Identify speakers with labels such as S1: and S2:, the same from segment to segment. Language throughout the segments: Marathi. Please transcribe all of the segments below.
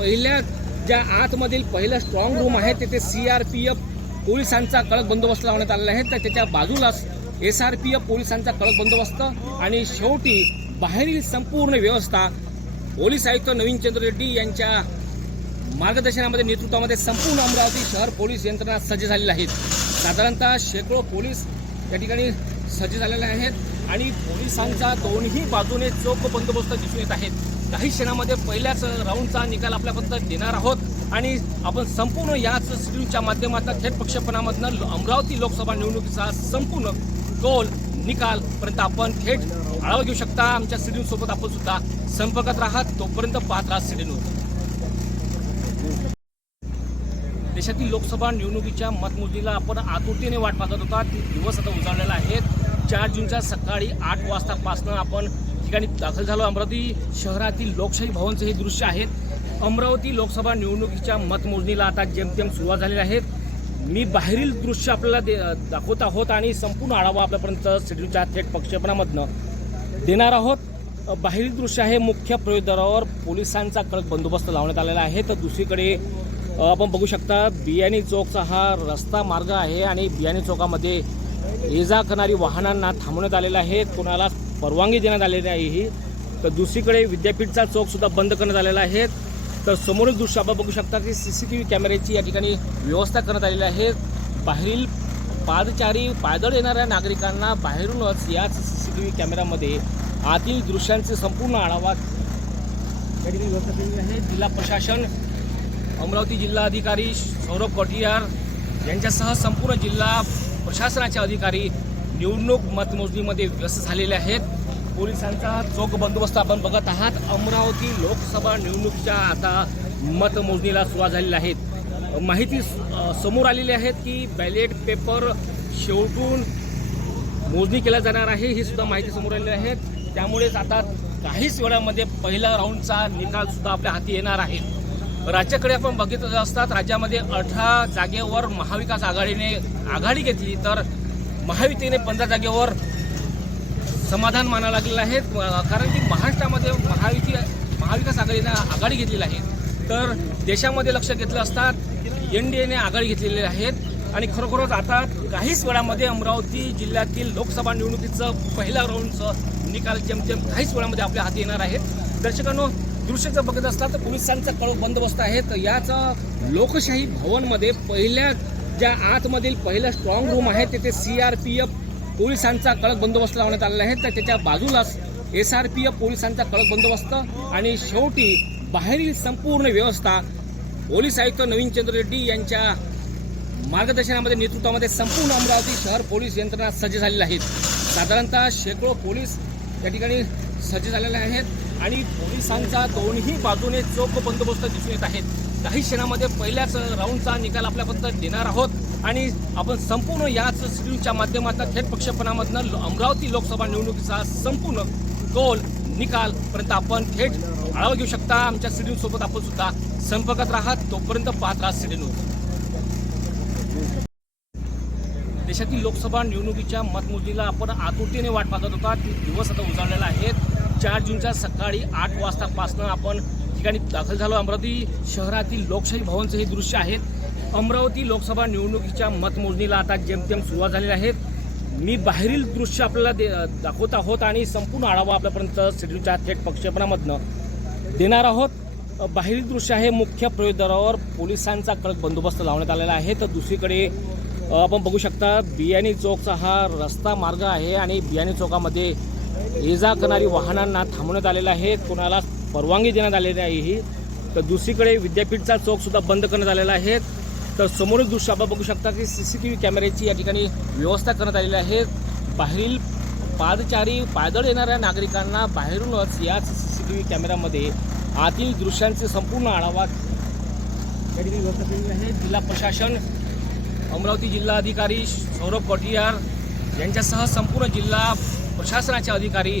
S1: पहिल्या ज्या आतमधील पहिलं स्ट्रॉंग रूम आहे तिथे सी आर पी एफ पोलिसांचा कडक बंदोबस्त लावण्यात आलेला आहे. तर त्याच्या बाजूलाच एस आर पी एफ पोलिसांचा कडक बंदोबस्त आणि शेवटी बाहेरील संपूर्ण व्यवस्था पोलीस आयुक्त नवीन चंद्र रेड्डी यांच्या मार्गदर्शनामध्ये नेतृत्वामध्ये संपूर्ण अमरावती शहर पोलीस यंत्रणा सज्ज झालेल्या आहेत. साधारणतः शेकडो पोलीस या ठिकाणी सज्ज झालेले आहेत आणि पोलिसांचा दोन्ही बाजूने चोख बंदोबस्त दिसून येत आहेत. काही क्षणामध्ये पहिल्याच राऊंडचा निकाल आपल्यापर्यंत देणार आहोत. आणि आपण संपूर्ण याच स्क्रीनच्या माध्यमातून थेट पक्षपणामधनं अमरावती लोकसभा निवडणुकीचा संपूर्ण गोल निकाल पर्यंत आपण थेट आढावा घेऊ शकता. आमच्या सिडीन सोबत आपण सुद्धा संपर्कात राहत तोपर्यंत पाहत राहा सिडीन देशातील लोकसभा निवडणुकीच्या मतमोजणीला आपण आतुरतेने वाट पाहत होता. ते दिवस आता उजाडलेला आहे. चार जूनच्या सकाळी आठ वाजतापासून आपण ठिकाणी दाखल झालो. अमरावती शहरातील लोकशाही भवनचे हे दृश्य आहेत अमरावती लोकसभा निवडणुकीच्या मतमोजणीला आता जेमतेम सुरुवात झालेली आहे. मी बाहेरील दृश्य आपल्याला दे दाखवत आहोत आणि संपूर्ण आढावा आपल्यापर्यंत शेड्यूलच्या थेट प्रक्षेपणामधनं देणार आहोत. बाहेरील दृश्य आहे. मुख्य प्रवेशद्वारावर पोलिसांचा कडक बंदोबस्त लावण्यात आलेला आहे. तर दुसरीकडे आपण बघू शकता बियाणी चौकचा हा रस्ता मार्ग आहे आणि बियाणी चौकामध्ये ये जा करणारी वाहनांना थांबवण्यात आलेलं आहे. कोणाला परवानगी देण्यात आलेली आहे ही. तर दुसरीकडे विद्यापीठचा चौकसुद्धा बंद करण्यात आलेला आहे. तर समोरील दृश्य आपण बघू शकता की सी सी टी व्ही कॅमेऱ्याची या ठिकाणी व्यवस्था करण्यात आलेली आहे. बाहेरील पादचारी पायदळ येणाऱ्या नागरिकांना बाहेरूनच याच सी सी टी व्ही कॅमेऱ्यामध्ये आतील दृश्यांचे संपूर्ण आढावा या ठिकाणी व्यवस्था केलेली आहे. जिल्हा प्रशासन अमरावती जिल्हाधिकारी सौरभ कोटियार यांच्यासह संपूर्ण जिल्हा प्रशासनाचे अधिकारी निवडणूक मतमोजणीमध्ये व्यस्त झालेले आहेत. पोलिसांचा चोख बंदोबस्त आपण बघत आहात. अमरावती लोकसभा निवडणुकीच्या आता मतमोजणीला सुरुवात झालेल्या आहेत माहिती समोर आलेली आहेत की बॅलेट पेपर शेवटून मोजणी केल्या जाणार आहे ही सुद्धा माहिती समोर आलेली आहे. त्यामुळेच आता काहीच वेळामध्ये पहिल्या राऊंडचा निकाल सुद्धा आपल्या हाती येणार आहे. राज्याकडे आपण बघितलं असतात राज्यामध्ये अठरा जागेवर महाविकास आघाडीने आघाडी घेतली तर महायुतीने पंधरा जागेवर समाधान मानावं लागलेलं आहे. कारण की महाराष्ट्रामध्ये महायुती महाविकास आघाडीनं आघाडी घेतलेली आहे. तर देशामध्ये लक्ष घेतलं असतात एन डी एने आघाडी घेतलेली आहेत. आणि खरोखरच आता काहीच वेळामध्ये अमरावती जिल्ह्यातील लोकसभा निवडणुकीचं पहिल्या राऊंडचं निकाल जेमतेम काहीच वेळामध्ये आपल्या हाती येणार आहेत. दर्शकांनो दृश्य जर बघत असतात तर पोलिसांचा कडक बंदोबस्त आहे. तर याच लोकशाही भवनमध्ये पहिल्या ज्या आतमधील पहिलं स्ट्रॉंग रूम आहे तिथे सी आर पी एफ पोलिसांचा कडक बंदोबस्त लावण्यात आलेला आहे. तर त्याच्या बाजूलाच एस आर पी एफ पोलिसांचा कडक बंदोबस्त आणि शेवटी बाहेरील संपूर्ण व्यवस्था पोलीस आयुक्त नवीन चंद्र रेड्डी यांच्या मार्गदर्शनामध्ये नेतृत्वामध्ये संपूर्ण अमरावती शहर पोलीस यंत्रणा सज्ज झालेल्या आहेत. साधारणतः शेकडो पोलीस या ठिकाणी सज्ज झालेले आहेत आणि पोलिसांचा दोन्ही बाजूने चोख बंदोबस्त दिसून येत आहेत. काही क्षणामध्ये पहिल्याच राऊंडचा निकाल आपल्यापर्यंत देणार आहोत. आणि आपण संपूर्ण याच स्ट्रीमच्या माध्यमातून थेट प्रक्षेपणामधनं अमरावती लोकसभा निवडणुकीचा संपूर्ण गोल निकाल पर्यंत आपण थेट आढावा घेऊ शकता. आमच्या सिडीन सोबत आपण सुद्धा संपर्कात राहत तोपर्यंत पाहत राहा सिडीन देशातील लोकसभा निवडणुकीच्या मतमोजणीला आपण आतुरतेने वाट पाहत होता. ते दिवस आता उजाळलेला आहेत चार जूनच्या सकाळी आठ वाजतापासून आपण ठिकाणी दाखल झालो. अमरावती शहरातील लोकशाही भवनचं हे दृश्य आहेत अमरावती लोकसभा निवडणुकीच्या मतमोजणीला आता जेमतेम सुरुवात झालेली आहे. मी बाहेरील दृश्य आपल्याला दे दाखवत आहोत आणि संपूर्ण आढावा आपल्यापर्यंत शेड्यूलच्या थेट प्रक्षेपणामधनं देणार आहोत. बाहेरील दृश्य आहे. मुख्य प्रवेशद्वारावर पोलिसांचा कडक बंदोबस्त लावण्यात आलेला आहे. तर दुसरीकडे आपण बघू शकता बियाणी चौकचा हा रस्ता मार्ग आहे आणि बियाणी चौकामध्ये ये जा करणारी वाहनांना थांबवण्यात आलेलं आहे. कोणाला परवानगी देण्यात आलेली आहे ही. तर दुसरीकडे विद्यापीठचा चौकसुद्धा बंद करण्यात आलेला आहे. तर समोरील दृश्य आपण बघू शकता की सी सी टी व्ही कॅमेऱ्याची या ठिकाणी व्यवस्था करण्यात आलेली आहे. बाहेरील पादचारी पायदळ येणाऱ्या नागरिकांना बाहेरूनच याच सी सी टी व्ही कॅमेऱ्यामध्ये आतील दृश्यांचे संपूर्ण आढावा या ठिकाणी व्यवस्था केलेली आहे. जिल्हा प्रशासन अमरावती जिल्हाधिकारी सौरभ कोटियार यांच्यासह संपूर्ण जिल्हा प्रशासनाचे अधिकारी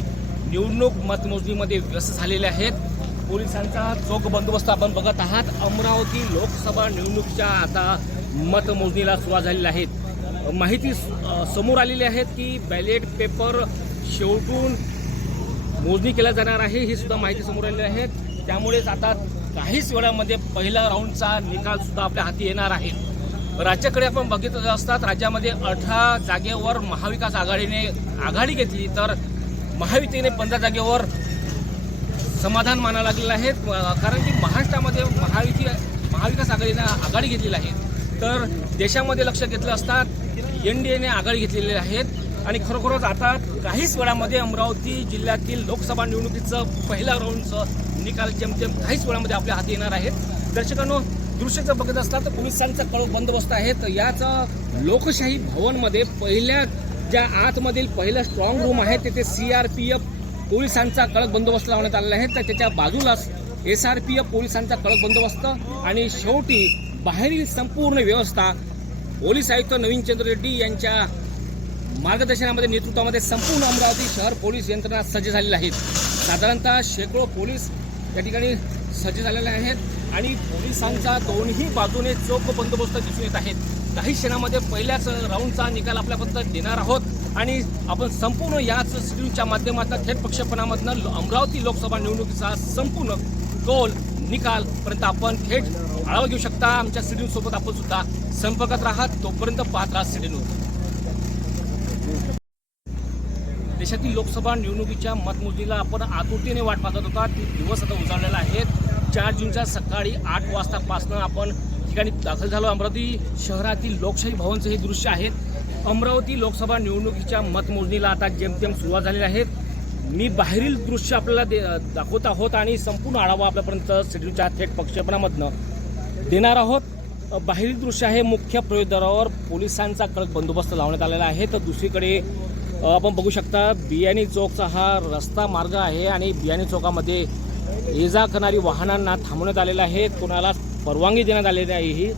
S1: निवडणूक मतमोजणीमध्ये व्यस्त झालेले आहेत. पोलिसांचा चोख बंदोबस्त आपण बघत आहात. अमरावती लोकसभा निवडणुकीच्या आता मतमोजणीला सुरुवात झालेल्या आहेत माहिती समोर आलेली आहेत की बॅलेट पेपर शेवटून मोजणी केल्या जाणार आहे ही सुद्धा माहिती समोर आलेली आहे. त्यामुळेच आता काहीच वेळामध्ये पहिल्या राऊंडचा निकाल सुद्धा आपल्या हाती येणार आहे. राज्याकडे आपण बघितलं असतात राज्यामध्ये अठरा जागेवर महाविकास आघाडीने आघाडी घेतली तर महायुतीने पंधरा जागेवर समाधान मानावं लागलेलं आहे. कारण की महाराष्ट्रामध्ये महायुती महाविकास आघाडीने आघाडी घेतलेली आहे. तर देशामध्ये लक्ष घेतलं असतात एन डी एने आघाडी घेतलेली आहेत. आणि खरोखरच आता काहीच वेळामध्ये अमरावती जिल्ह्यातील लोकसभा निवडणुकीचं पहिल्या राऊंडचं निकाल जेमतेम काहीच वेळामध्ये आपल्या हाती येणार आहेत. दर्शकांनो दृश्य जर बघत असतात तर पोलिसांचा कळ बंदोबस्त आहे. तर याच लोकशाही भवनमध्ये पहिल्या ज्या आतमधील पहिलं स्ट्रॉंग रूम आहे तिथे सी आर पी एफ पोलिसांचा कडक बंदोबस्त लावण्यात आलेला आहे. तर त्याच्या बाजूलाच एस आर पी एफ पोलिसांचा कडक बंदोबस्त आणि शेवटी बाहेरील संपूर्ण व्यवस्था पोलीस आयुक्त नवीन चंद्र रेड्डी यांच्या मार्गदर्शनामध्ये नेतृत्वामध्ये संपूर्ण अमरावती शहर पोलीस यंत्रणा सज्ज झालेल्या आहेत साधारणतः शेकडो पोलीस या ठिकाणी सज्ज झालेले आहेत आणि पोलिसांचा दोन्ही बाजूने चोख बंदोबस्त दिसून येत आहेत. काही क्षणामध्ये पहिल्याच राऊंडचा निकाल आपल्यापर्यंत देणार आहोत. आणि आपण संपूर्ण याच स्ट्रीमच्या माध्यमातून थेट प्रक्षेपणामधनं अमरावती लोकसभा निवडणुकीचा संपूर्ण गोल निकाल पर्यंत आपण थेट आढावा घेऊ शकता. आमच्या सिडी सोबत आपण सुद्धा संपर्कात राहत तोपर्यंत पाहत राहा सिडी देशातील लोकसभा निवडणुकीच्या मतमोजणीला आपण आतुरतेने वाट पाहत होता. ते दिवस आता उजाडलेला आहे. चार जूनच्या सकाळी आठ वाजतापासनं आपण ठिकाणी दाखल झालो. अमरावती शहरातील लोकशाही भवनचं हे दृश्य आहेत अमरावती लोकसभा निवडणुकीच्या मतमोजणीला आता जेमतेम सुरुवात झालेली आहे. मी बाहेरील दृश्य आपल्याला दे दाखवत आहोत आणि संपूर्ण आढावा आपल्यापर्यंत शेड्यूलच्या थेट प्रक्षेपणामधनं देणार आहोत. बाहेरील दृश्य आहे. मुख्य प्रवेशद्वारावर पोलिसांचा कडक बंदोबस्त लावण्यात आलेला आहे. तर दुसरीकडे आपण बघू शकता बियाणी चौकचा हा रस्ता मार्ग आहे आणि बियाणी चौकामध्ये ये जा करणारी वाहनांना थांबवण्यात आलेलं आहे. कोणाला परवानगी देण्यात आलेली आहे ही.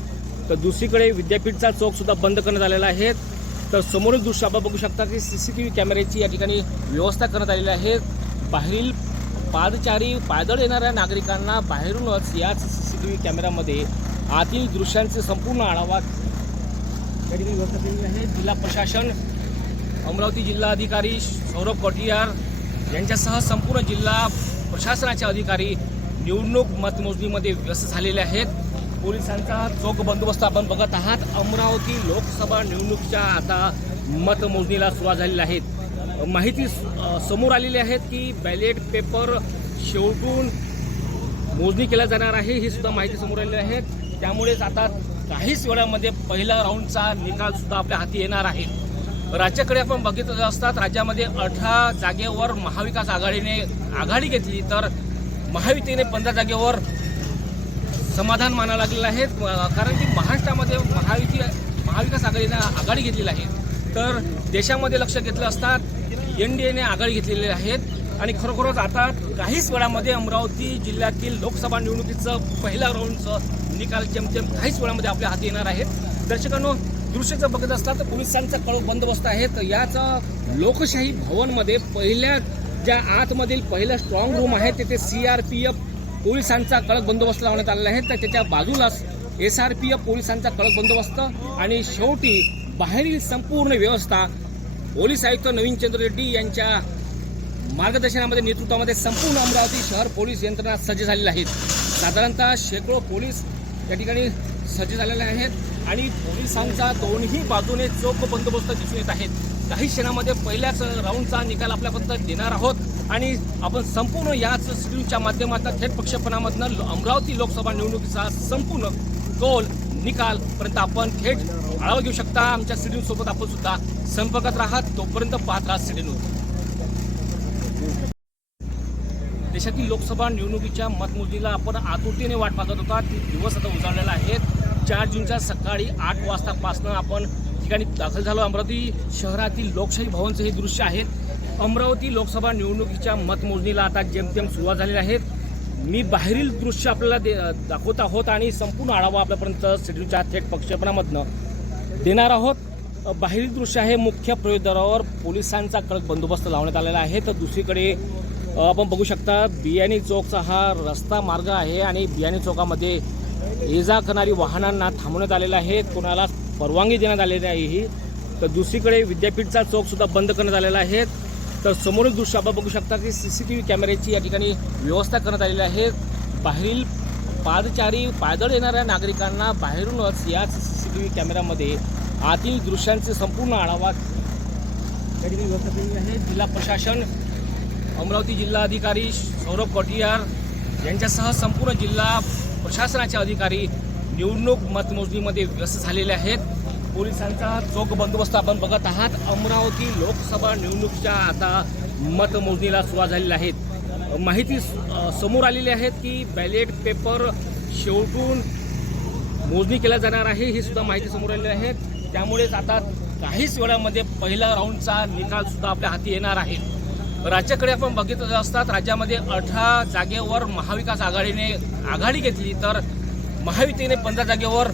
S1: तर दुसरीकडे विद्यापीठचा चौक सुद्धा बंद करण्यात आलेला आहे. तर समोरील दृश्य आपण बघू शकता की सी सी टी व्ही कॅमेऱ्याची या ठिकाणी व्यवस्था करण्यात आलेली आहे. बाहेरील पादचारी पायदळ येणाऱ्या नागरिकांना बाहेरूनच याच सी सी टी व्ही कॅमेऱ्यामध्ये आतील दृश्यांचे संपूर्ण आढावा या ठिकाणी व्यवस्था केलेली आहे. जिल्हा प्रशासन अमरावती जिल्हाधिकारी सौरभ कटियार यांच्यासह संपूर्ण जिल्हा प्रशासनाचे अधिकारी निवडणूक मतमोजणीमध्ये व्यस्त झालेले आहेत. पोलिसांचा चोख बंदोबस्त आपण बघत आहात. अमरावती लोकसभा निवडणुकीच्या आता मतमोजणीला सुरुवात झालेली आहेत माहिती समोर आलेली आहेत की बॅलेट पेपर शेवटून मोजणी केल्या जाणार आहे ही सुद्धा माहिती समोर आलेली आहे. त्यामुळेच आता काहीच वेळामध्ये पहिला राऊंडचा निकाल सुद्धा आपल्या हाती येणार आहे. राज्याकडे आपण बघितलं असतात राज्यामध्ये अठरा जागेवर महाविकास आघाडीने आघाडी घेतली तर महायुतीने पंधरा जागेवर समाधान मानावं लागलेलं आहे. कारण की महाराष्ट्रामध्ये महायुती महाविकास आघाडीने आघाडी घेतलेली आहे. तर देशामध्ये लक्ष घेतलं असतात एन डी एने आघाडी घेतलेली आहेत. आणि खरोखरच आता काहीच वेळामध्ये अमरावती जिल्ह्यातील लोकसभा निवडणुकीचं पहिला राऊंडचं निकाल जेमतेम काहीच वेळामध्ये आपल्या हाती येणार आहेत दर्शकांनो दृश्य जर बघत असतात तर पोलिसांचा कडक बंदोबस्त आहे. तर याचा लोकशाही भवनमध्ये पहिल्या ज्या आतमधील पहिलं स्ट्रॉंग रूम आहे तिथे सी आर पी एफ पोलिसांचा कडक बंदोबस्त लावण्यात आलेला आहे. तर त्याच्या बाजूलाच एस आर पी एफ पोलिसांचा कडक बंदोबस्त आणि शेवटी बाहेरील संपूर्ण व्यवस्था पोलीस आयुक्त नवीन चंद्र रेड्डी यांच्या मार्गदर्शनामध्ये नेतृत्वामध्ये संपूर्ण अमरावती शहर पोलीस यंत्रणा सज्ज झालेल्या आहेत साधारणतः शेकडो पोलीस या ठिकाणी सज्ज झालेले आहेत. आणि पोलिसांचा दोन्ही बाजूने चोख बंदोबस्त दिसून येत आहेत. काही क्षणामध्ये पहिल्याच राऊंडचा निकाल आपल्यापर्यंत देणार आहोत. आणि आपण संपूर्ण याच स्क्रीनच्या माध्यमातून थेट प्रक्षेपणामधनं अमरावती लोकसभा निवडणुकीचा संपूर्ण कौल निकाल पर्यंत आपण थेट आढावा घेऊ शकता. आमच्या सिडी सोबत आपण सुद्धा संपर्कात राहत तोपर्यंत पाहत राहा सिडी देशातील लोकसभा निवडणुकीच्या मतमोजणीला आपण आतुरतेने वाट पाहत होता. ते दिवस आता उजाडलेला आहे. चार जूनच्या सकाळी आठ वाजतापासून आपण ठिकाणी दाखल झालो. अमरावती शहरातील लोकशाही भवनचं हे दृश्य आहे. अमरावती लोकसभा निवडणुकीच्या मतमोजणीला आता जेमतेम सुरुवात झालेली आहे. मी बाहेरील दृश्य आपल्याला दे दाखवत आहोत आणि संपूर्ण आढावा आपल्यापर्यंत शेड्यूलच्या थेट प्रक्षेपणामधनं देणार आहोत. बाहेरील दृश्य आहे मुख्य प्रवेशद्वारावर पोलिसांचा कडक बंदोबस्त लावण्यात आलेला आहे. तर दुसरीकडे आपण बघू शकता बियाणी चौकचा हा रस्ता मार्ग आहे आणि बियाणी चौकामध्ये ये जा करणारी वाहनांना थांबवण्यात आलेलं आहे. कोणाला परवानगी देण्यात आलेली आहे ही. तर दुसरीकडे विद्यापीठचा चौकसुद्धा बंद करण्यात आलेला आहे. तर समोरील दृश्य आपण बघू शकता की सी सी टी व्ही कॅमेऱ्याची या ठिकाणी व्यवस्था करण्यात आलेली आहे. बाहेरील पादचारी पायदळ येणाऱ्या नागरिकांना बाहेरूनच याच सी सी टी व्ही कॅमेऱ्यामध्ये आतील दृश्यांचे संपूर्ण आढावा या ठिकाणी व्यवस्था केलेली आहे. जिल्हा प्रशासन अमरावती जिल्हाधिकारी सौरभ कटियार यांच्यासह संपूर्ण जिल्हा प्रशासनाचे अधिकारी निवडणूक मतमोजणीमध्ये व्यस्त झालेले आहेत. पोलिसांचा चोख बंदोबस्त आपण बघत आहात. अमरावती लोकसभा निवडणुकीच्या आता मतमोजणीला सुरुवात झालेली आहेत माहिती समोर आलेली आहेत की बॅलेट पेपर शेवटून मोजणी केल्या जाणार आहे ही सुद्धा माहिती समोर आलेली आहे. त्यामुळेच आता काहीच वेळामध्ये पहिला राऊंडचा निकाल सुद्धा आपल्या हाती येणार आहे. राज्याकडे आपण बघितलं असतात राज्यामध्ये अठरा जागेवर महाविकास आघाडीने आघाडी घेतली तर महायुतीने पंधरा जागेवर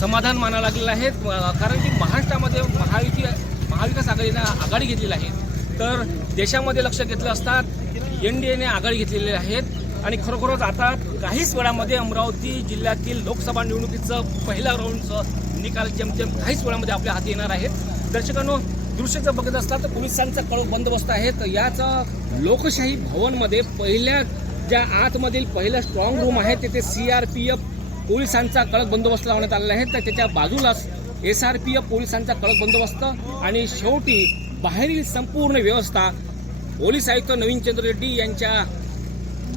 S1: समाधान मानावं लागलेलं आहे. कारण की महाराष्ट्रामध्ये महायुती महाविकास आघाडीने आघाडी घेतलेली आहे. तर देशामध्ये लक्ष घेतलं असतात एन डी एने आघाडी घेतलेली आहेत आणि खरोखरच आता काहीच वेळामध्ये अमरावती जिल्ह्यातील लोकसभा निवडणुकीचं पहिल्या राऊंडचं निकाल जेमतेम काहीच वेळामध्ये आपल्या हाती येणार आहेत दर्शकांनो दृश्य जर बघत असला तर पोलिसांचा कडक बंदोबस्त आहे. तर याच लोकशाही भवनमध्ये पहिल्या ज्या आतमधील पहिलं स्ट्रॉंग रूम आहे तिथे सी आर पी एफ पोलिसांचा कडक बंदोबस्त लावण्यात आलेला आहे. तर त्याच्या बाजूलाच एस आर पी एफ पोलिसांचा कडक बंदोबस्त आणि शेवटी बाहेरील संपूर्ण व्यवस्था पोलीस आयुक्त नवीन चंद्र रेड्डी यांच्या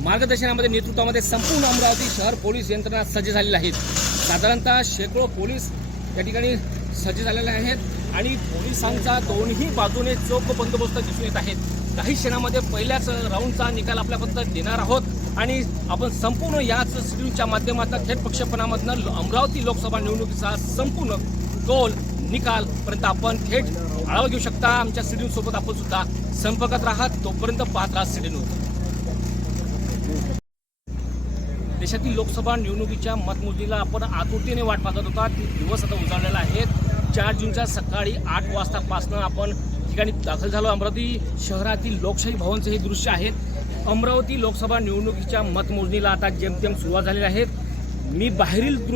S1: मार्गदर्शनामध्ये नेतृत्वामध्ये संपूर्ण अमरावती शहर पोलीस यंत्रणा सज्ज झालेल्या आहेत साधारणतः शेकडो पोलीस या ठिकाणी सज्ज झालेले आहेत. आणि पोलिसांचा दोन्ही बाजूने चोख बंदोबस्त दिसून येत आहेत. काही क्षणामध्ये पहिल्याच राऊंडचा निकाल आपल्यापर्यंत देणार आहोत. आणि आपण संपूर्ण याच स्क्रीनच्या माध्यमातून थेट पक्षपणामधनं अमरावती लोकसभा निवडणुकीचा संपूर्ण कौल निकाल पर्यंत आपण थेट आढावा घेऊ शकता. आमच्या सिडी सोबत आपण सुद्धा संपर्कात राहत तोपर्यंत पाहत राहा सिडी देशातील लोकसभा निवडणुकीच्या मतमोजणीला आपण आतुरतेने वाट पाहत होता. ती दिवस आता उजाडलेला आहे. चार जूनच्या सकाळी आठ वाजतापासनं आपण ठिकाणी दाखल झालो. अमरावती शहरातील लोकशाही भवनचे हे दृश्य आहेत अमरावती लोकसभा निवडणुकीच्या मतमोजणीला आता जेमतेम सुरुवात झालेली आहे. मी बाहेरील दृश्य